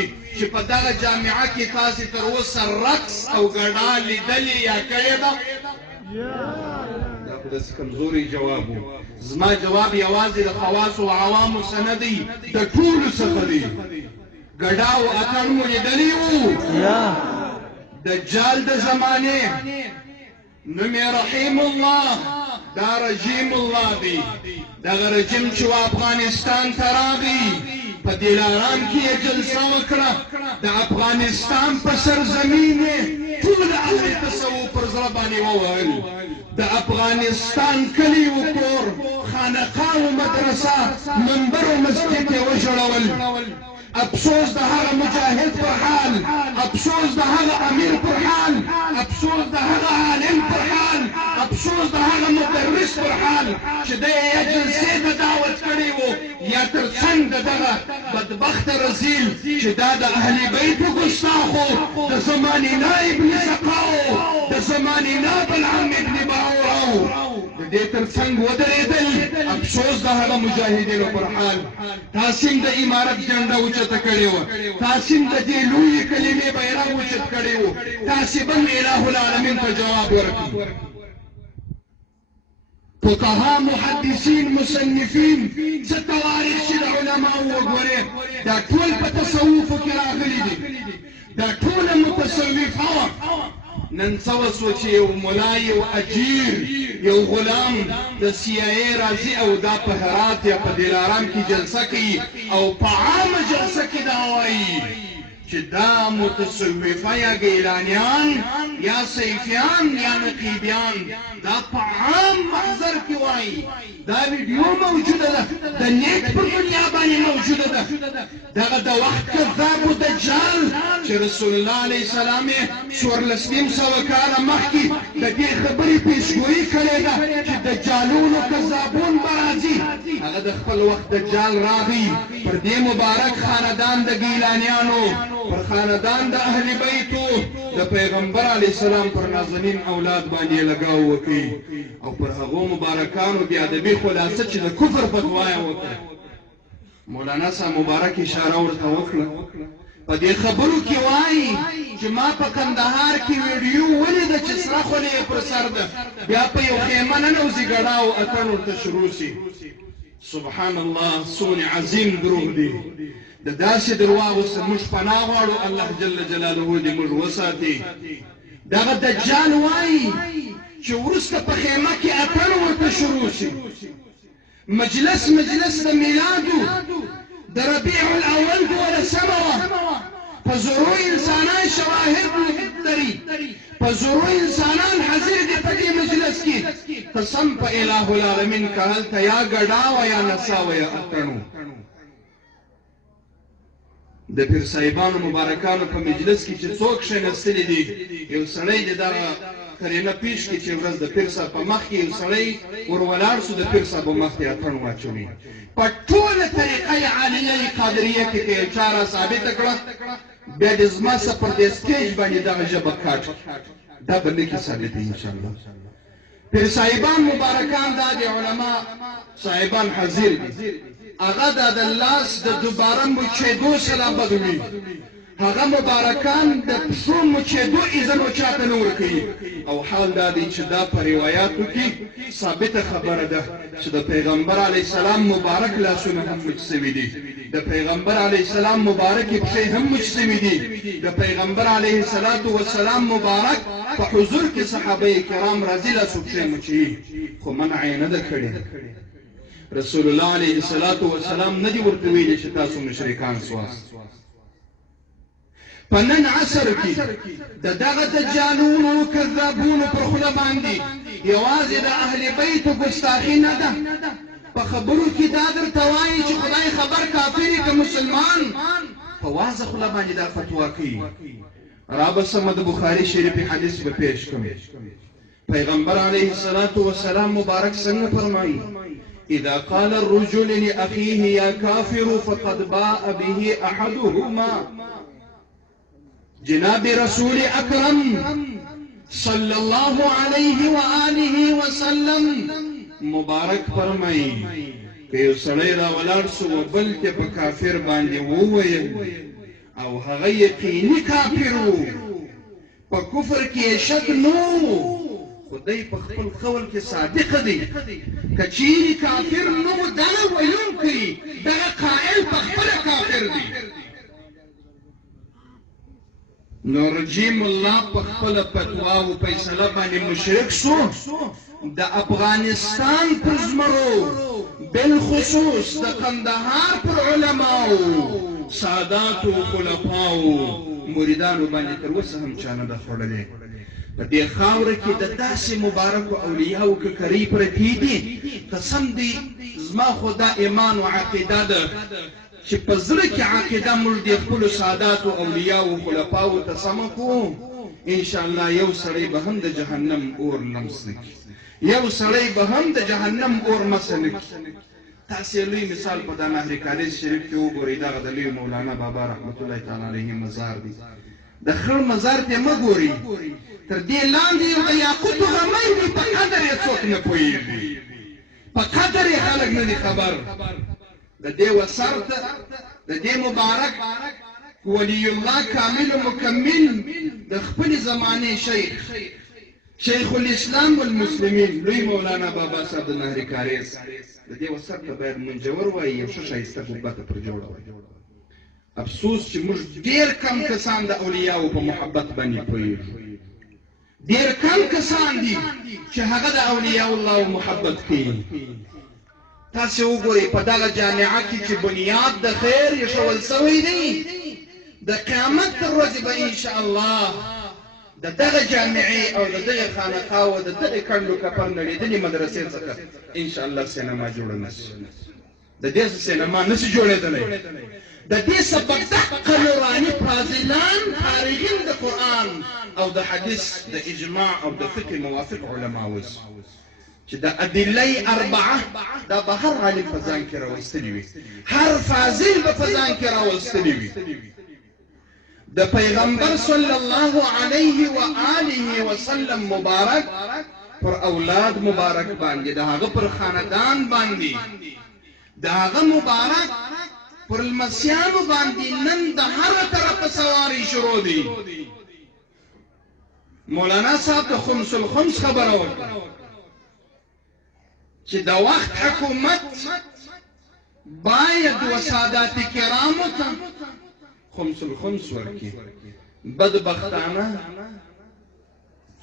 چې په دغه جامعه کې تاسې تر اوسه رقص او ګډا لیدلې یا کړې ده؟ دا خو داسې کمزوری جواب و. زما جواب یوازې د خواصو او عوامو څه نه دی، د ټولو څخه دی. ګډا او اتڼ مو لیدلی وو دجال د زمانې، نوم یې رحیم الله، دا رجیم الله دی. دغه رجیم چې افغانستان ته راغی، په دلارام کې یې جلسه وکړه، د افغانستان په سرزمین یې ټول اهل تصوف پر زړه باندې ووهل. د افغانستان کلی و کور، خانقاه و مدرسه، منبر و مسجد یې وژړول. افسوس د هغه مجاهد پر حال، افسوس د هغه امیر پر حال، افسوس د هغه عالم پر حال، افسوس د هغه مدرس پر حال چې د یا جلسې ته دعوت کړی و یا تر څنګ د دغه بدبخته رزیل چې دا د اهل بیتو ګستاخو، د زمانې نایب ابن سقاو، د زمانې نایب العم ابن باوراو، د دې تر څنګ ودرېدل. افسوس د هغه مجاهدینو پر حال. تاسې د امارت جنډه اوچته کړې وه، تاسې د دې لویې کلمې بیرغ اوچت کړی و، تاسې به اله العالمین ته جواب ورکړي. فقها، محدثین، مصنفین، څه تواریخ چې د علماو وګورئ، دا ټول په تصوفو کې راغلي دي، دا ټوله متصوفه وه. نن څه وسوه چې یو ملا، یو اجیر، یو غلام د CIA راځي او دا په هرات یا په دلارام کې جلسه کوي او په عامه جلسه کې دا وایي چې دا متصوفه یا ګیلانیان یا صیفیان یا نقیبیان، دا په عام محضر کې وایي. دا ویډیو موجوده ده، د نیټ په دنیا باندې موجوده ده. دغه د وخت کذاب و دجال چې رسول الله علیه السلام یې 1400 کاله مخکې د دې خبرې پیشګویي کړې ده چې دجالون و کذابون به راځي. هغه د خپل وخت دجال راغی، پر دې مبارک خاندان د ګیلانیانو، پر خاندان د اهل بیتو، د پیغمبر علیه السلام پر نازنین اولاد باندې لګاو وکړي او پر هغو مبارکانو بې ادبي خلاصه چې د کفر فتوا یې وکړه. مولانا صاحب مبارک اشاره ورته وکړه. په دې خبرو کې وایي چې ما په کندهار کې ویډیو ولیده چې سره خولې یې پر سر ده، بیا په یو خیمه ننوځي ګډا او اتڼ ورته شروع سي. سبحان الله، څومره عظیم دروغ دی. د داسې درواغو څخه موږ پناه غواړو، الله جل جلاله دې موږ وساتي. دغه دجال وایي چې وروسته په خیمه کې اتڼ ورته شروع سي، مجلس د میلادو د ربیع الاول 12مه وه، په زرو انسانان شواهد لري، په زرو انسانان حاضر دي په دې مجلس کې. قسم په اله العالمین که هلته یا ګډا وه یا نڅا وه یا اتڼ و. د پیر صاحبانو مبارکانو په مجلس کې چې څوک کښېنستلي دي، یو سړی د دغه قرینه پیش کې چې ورځ د پیر صاحب په مخ کې یو سړی ور ولاړ سو، د پیر صاحب په مخ کې اتڼ واچوي. په ټوله طریقه عالیه قادریه کې که یو چا را ثابته کړه، بیا دې زما څه پر دې سټیج باندې دغه ژبه کاټ، دا به نه کي ثابته انشاءالله. پیر صاحبان مبارکان دا د علما صاحبان حاضر دي، هغه د لاس د دوباره مچېدو سره بدوي. هغه مبارکان د پسو مچېدو اذن چاته نه ورکوي. او حال دا دی چې دا په روایاتو کې ثابته خبره ده چې د پیغمبر علیه السلام مبارک لاسونه هم مچ سوي دي، د پیغمبر علیه السلام مبارک پښې هم مچ سوي دي، د پیغمبر علیه السلام مبارک په حضور کې صحابه کرام راضي لاسو پښې مچي، خو منع یې نه ده کړې. رسول الله علیه السلام نه دي ورته ویلي چې تاسو مشرکان سواست. په نن عصر کې د دغه دجالونو او کذابونو پر خوله باندې یوازې د اهل بیتو ګستاخي نه ده، په خبرو کې دا درته وایي چې خدای خبر کافر که مسلمان، په واضح خوله باندې دا فتوا کوي. را به سمه د بخاري شریف حدیث به پیش کوم. پیغمبر علیه السلام مبارک څنګه فرمایي: اذا قال الرجل لاخيه يا كافر فقد باء به احدهما. جناب رسول اکرم صلی الله علیه و آله وسلم مبارک فرمایي که یو سړی را ولاړ سو و بل ته په کافر باندې وویل، او هغه یقیني کافر و په کفر کې یې شک نه و خو دی په خپل قول کې صادق دی که چیرې کافر نه و دغه ویونکی دغه قائل په خپله کافر دی نو رجیم الله په خپله فتوا او فیصله باندې مشرک سو د افغانستان پر زمرو بالخصوص د قندهار پر علماو ساداتو خلفاو مریدانو باندې تر اوسه هم چا نه ده خوړلې په دې خاوره کې د داسې مبارکو اولیاو ککرۍ پرتې دي قسم دی زما خو دا ایمان و عقیده ده چې په زړه کې عقیده موږ د خپلو ساداتو اولیاو خلفاو ته سمه کوو انشاءالله یو سړی به هم د جهنم اور لمس نه کړي یو سړی به هم د جهنم اور مس نه کړي تاسې لوی مثال په دا نهر کاریز شریف کې وګورئ دغه د لوی مولانا بابا رحمت الله تعالی علیه مزار دی د خړ مزار ته مه ګورئ تر دې لاندې یو د یاقوتو غمی وي په قدر یې څوک نه پوهېږي په قدر یې خلک نه دي خبر د دې وسر ته د دې مبارک ولی الله کامل و مکمل د خپل زمانه شیخ الاسلام والمسلمین لوی مولانا بابا صاحب د نهر کاریز د دې وسر ته باید منجور وایي یو ښه ښایسته ګنبده پر جوړه وایي افسوس چې موږ ډېر کم کسان د اولیاو په محبت باندې پوهېږو ډېر کم کسان دي چې هغه د اولیاء الله محبت کوي تاسې وګورئ په دغه جامعه کې چې بنیاد د خیر ایښول سوی دی د قیامت تر ورځې به انشاءالله د دغه جامعې او د دغه خانقاو او د دغه کنډو کپر نړېدلې مدرسې څخه انشاءالله سینما جوړه نه شي د دې سینما نه شي جوړېدلی د دې سبق دقه نوراني فاضلان فارغین د قرآن او د حدیث د اجماع او د فقه موافق علما اوسي چې د ادله اربعه دا به هر عالم په ځان کې راوستلي وي هر فاضل به په ځان کې راوستلي وي د پیغمبر صلی الله علیه و آله وسلم مبارک پر اولاد مبارک باندې د هغه پر خاندان باندې د هغه مبارک پر المسیانو باندې نن د هر طرف سواری شروع دي مولانا صاحب د خمس الخمس خبره وکړه چې د وخت حکومت باید وسادات کرامو ته خمس الخمس ورکړي بدبختانه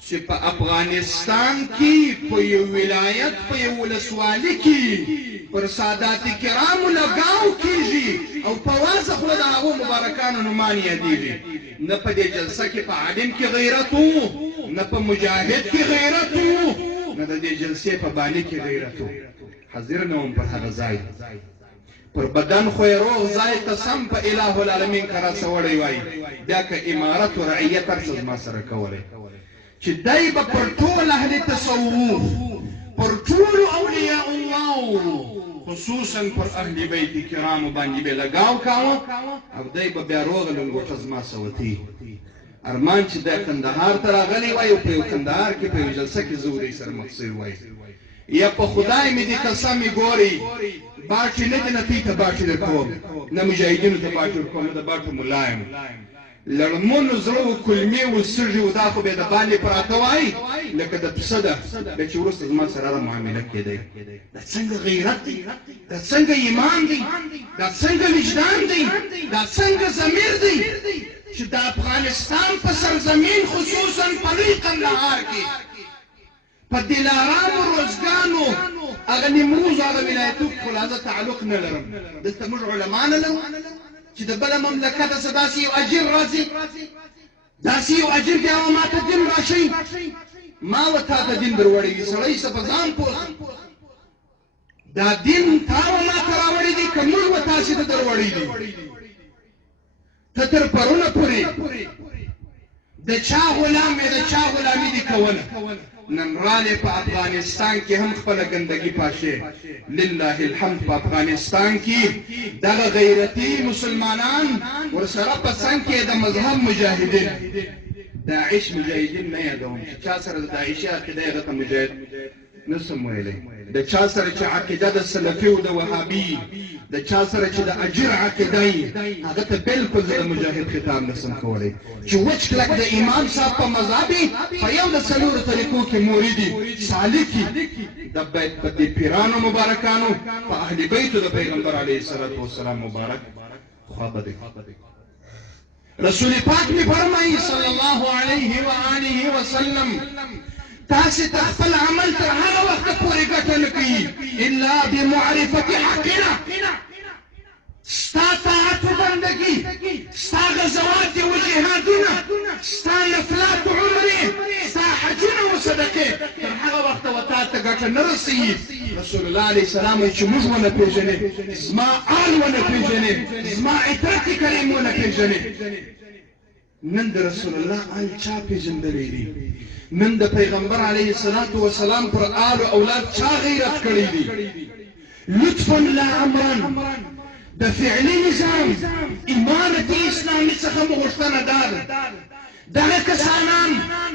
چې په افغانستان کې په یو ولایت په یو ولسوالي کې پر سادات کرامو لګاو کېږي او په واضح خوله د هغو مبارکانو نومان یادېږي نه په دې جلسه کې په عالم کې غیرت و نه په مجاهد کې غیرت و نه د دې جلسې په باني کې غیرت و حاضر نه وم پر هغه ځای پر بدن خو یې روغ ځای قسم په اله العالمین که راسوړی وای بیا که امارت و رعیت هر څه زما سره کولی چې دی به پر ټول اهل تصوف پر ټولو اولیاء الله خصوصا پر اهل بیت کرامو باندې به لګاو کاوه او دی به بیا روغه لنګوټه زما سوتي ارمان چې دا کندهار ته راغلی وای او په یو کندهار کې په یو جلسه کې زه ودی سره مقصر وای یا په خدای مې دې قسم ګوري باټې نه دي نه تی ته باټې درکوم نه مجاهدینو ته باټې ورکوم نه د باټو ملا یم لړمونو زړه و کلمې و سږي و دا خو به د بالې پراته وای لکه د پسه ده بیا چې وروسته زما سره معامله کېدی دا څنګه غیرت دی دا څنګه ایمان دی دا څنګه وجدان دی دا څنګه ضمیر دی چې د افغانستان په سرزمین خصوصا په لوی قندهار کې په دلارامو روزګانو هغه نیمروز هغه ولایتو خلاصه تعلق نه لرم دلته موږ علما نه لرو چې د بله مملکته څه داسې یو اجر راځي داسې یو اجر بیا و ما ته دین راشئ ما و تا ته دین در وړی وي سړی څه په ځان پوه دا دین تا و ما ته راوړی دی که موږ و تاسې ته در وړی دی ته تر پرونه پورې د چا غلام یې د چا غلامي دي کوله نن رالی په افغانستان کې هم خپله ګندګي پاشې لله الحمد په افغانستان کې دغه غیرتي مسلمانان ورسره په څنګ کې د مذهب مجاهدین داعش مجاهدین نه یادوم چې چا سره د داعشي عقیده یې هغه ته مجاهد نسم ویلی د چا سره چې عقیده د سلفي او د وهابي د چا سره چې د اجر عقیده یي هغه ته بالکل زه د مجاهد خطاب نسم کولی چې وچ کلک د امام صاحب په مذهب په یو د څلورو طریقو کې موریدي سالکي په دې پیرانو مبارکانو په اهل بیتو د پیغمبر علیه الصلاة والسلام مبارک خوا به دی رسول پاک می فرمایي صلی الله علیه و آله وسلم تاسې ته خپل عمل تر هغه وخته پورې ګټه نه کوي الا بمعرفت حقنا ستا طاعت و بندگی ستا غزوات و جهادونه ستا نفلات عمرې ستا حجونه و صدقې تر هغه وخته و تا ته ګټه نه رسوي رسول الله علیه السلام وایي چې موږ ونه پېژنې زما آل ونه پېژنې زما عترت کریم ونه پېژنې نن د رسول الله آل چا پېژندلی دي نن د پیغمبر علیه الصلاة والسلام پر آل و اولاد چا غیرت کړی دي لطفا لا امرا د فعلي نظام امارت اسلامي څخه مو غوښتنه دا ده دغه کسانان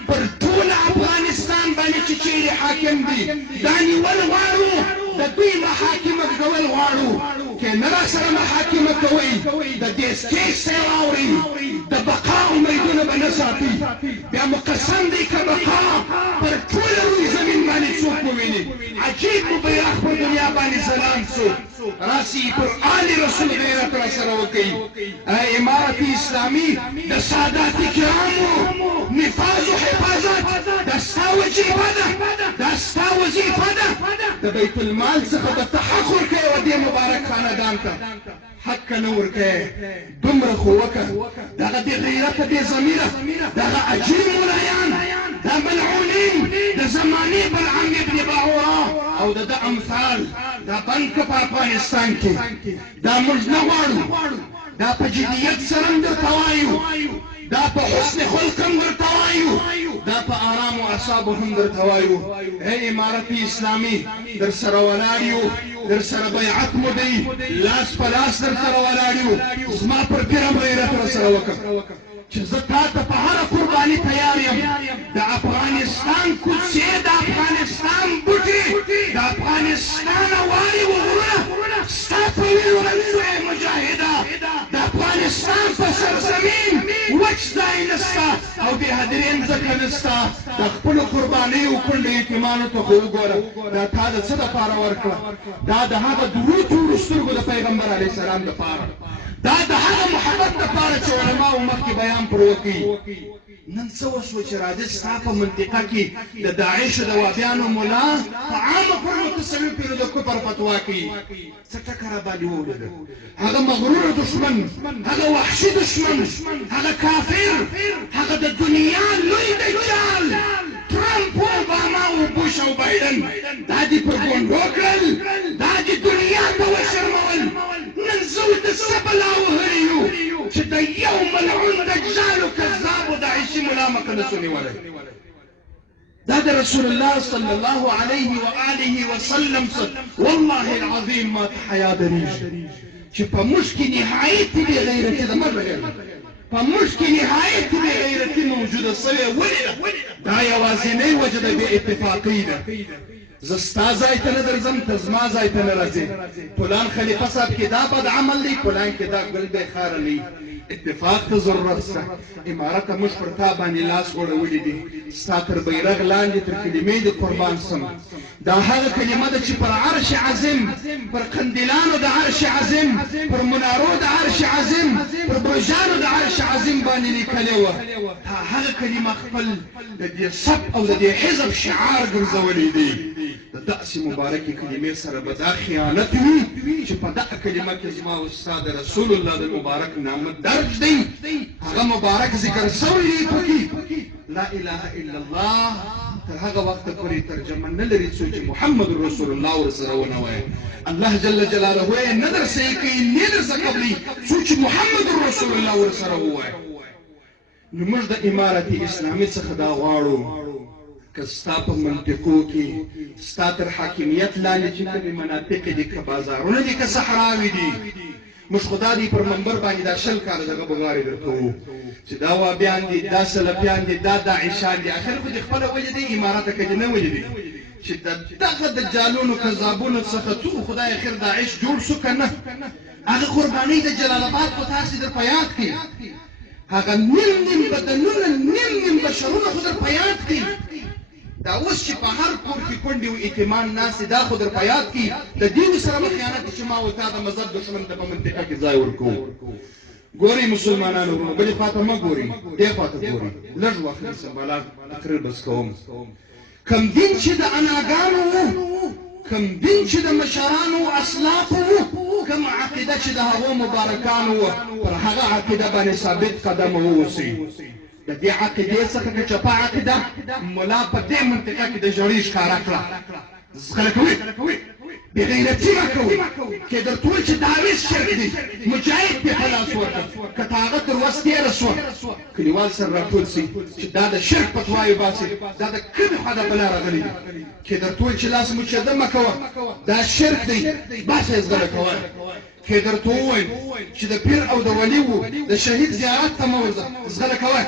پر ټول افغانستان باندې چې چیرې حاکم دي دا نیول غواړو د دوی محاکمه کول غواړو که نه راسره محاکمه کوئ د دې سټیج ته یې واورئ د بقا امیدونه به نه ساتي بیا مو قسم دی که بقا پر ټوله روی زمین باندې څوک وویني عجیب مو بیرغ په دنیا باندې ځلان څو راسي پر آل رسول غیرت راسره وکوي امارت اسلامي د سادات کرامو نفاذ و حفاظت دا ستا وجیبه ده دا ستا وظیفه ده د بیت المال څخه به تحقر کوي و دې مبارک خاندان ته حق نه ورکوي دومره خو وکړه دغه دې غیرته دې ضمیره دغه عجیب ملایان دا ملعونین د زمانې بلعم ابن باعوره او د ده امثال دا بند که په افغانستان کې دا موږ نه غواړو دا په جدیت سره هم درته وایو دا په حسن خلق هم درته وایو دا په آرامو اعصابو هم درته وایو ای امارت اسلامي در سره ولاړ یو در سره بیعت مو دی لاس په لاس در سره ولاړ یو زما پر پیرم غیرت را سره وکړه چې زه تا ته په هره قرباني تیار یم د افغانستان کوڅې د افغانستان بوټي د افغانستان وارې و غرونه ستا په وینو رنګ شوې مجاهده د افغانستان په سرزمین وچ ځای نسته او بې هدرې مځکه نسته د خپلو قربانیو کونډو یتیمانو ته خو وګوره دا تا د څه دپاره ورکړه دا د هغه درو تورو سترګو د پیغمبر علیه السلام دپاره دا د هغه محبت دپاره چې علماو مخکې بیان پر وکړي نن څه وشوه چې راځي ستا په منطقه کې د داعشو د وابیانو ملا په عامه پر متصوفینو د کفر فتوا کوي څه ټکه راباندې وولده هغه مغرور دشمن هغه وحشي دشمن هغه کافر هغه د دنیا لوی دجال ټرمپ و اوباما و بوش او بایدن دا دې پر ګونډو کړل دا دې دنیا ته وشرمول نن زه د څه بلا وهلی یو چې د یو ملعون دجال و کذاب و داعشي ملا مکه نسو نیولی دا د رسول الله صلی الله علیه و آله وسلم والله العظیم ما ته حیا دریږي چې په موږ کې نهایتي بې غیرتي ده مه غیرت په موږ کې نهایتي بې غیرتي موجوده سوې ولې ده دا یوازینۍ وجه د بې اتفاقۍ ده زه ستا ځای ته نه درځم ته زما ځای ته نه راځې فلان خلیفه صاحب کې دا بد عمل دی فلان کې دا ګل بېخاره دی اتفاق ته ضرورت شته امارته موږ پر تا باندې لاس غوړولی دي ستا تر بیرغ لاندې تر کلمې د قربان سم دا هغه کلمه ده چې پر عرش عظیم پر قندیلانو د عرش عظیم پر منارو د عرش عظیم پر برجانو د عرش عظیم باندې لیکلې وه تا هغه کلمه خپل د دې صف او د دې حزب شعار ګرځولی دی د داسې مبارکې کلمې سره به دا خیانت وي چې په دغه کلمه کې زما او ستا د رسول الله د مبارک نامه درج دی هغه مبارک ذکر سوی دی پکې لا اله الا الله تر هغه وخت پورې ترجمه نه لري څو چې محمد رسول الله ورسره ونه وایي الله جل جلاله یې نه درسوي کوي نه درڅه قبلي څو چې محمد رسول الله ورسره ووایي نو موږ د امارت اسلامي څخه دا غواړو که ستا په منطقو کې ستا تر حاکمیت لاندې چې کومې مناطق دي که بازارونه دي که صحراوي دي موږ خو دا دی پر منبر باندې دا 20 کاله دغه بغارې درته وو چې دا وابیان دي دا سلفیان دي دا داعشان دي اخر خو دې خپله وجه دی امارته که دې نه وجه دی چې دغه دجالونو کذابونو څخه څو خدای خیر داعش جوړ شو که نه هغه قربانۍ د جلال آباد خو تاسې در په یاد کړي هغه نیم بدنونه نیم بشرونه خو در په یاد کړي دا اوس چې په هر کور کې کونډې و ایتمان ناستې دا خو در په یاد کړي د دې سره مه خیانت چې ما و تا د مذهب دښمن ته په منطقه کې ځای ورکوو ګورئ مسلمانانو ورونو بلې خوا ته مه ګورئ دې خوا ته ګورئ لږ وخت نیسم بلا تقریر بس کوم کم دین چې د اناګانو و کم دین چې د مشرانو اسلافو و کم عقیده چې د هغو مبارکانو و پر هغه عقیده باندې ثابت قدم واوسئ د دې عقیدې څخه که چپه عقیده ملا په دې منطقه کې د ژړۍ ښکاره کړه زغره کوئ بغیرتي مه کوئ که درته وویل چې دعویز شرک دی مجاهد پې خلاص ورکړه که د هغه تر وس تېره شوه کلیوال سره راټول سئ چې دا د شرک فتوا یې باسي دا د کومې خوا د بلا راغلی دي که درته وویل چې لاس مچده مه کوه دا شرک دی باسه یې زغره کوه که درته وویل چې د پیر او د ولي و د شهید زیارت ته مه ورځه زغره کوه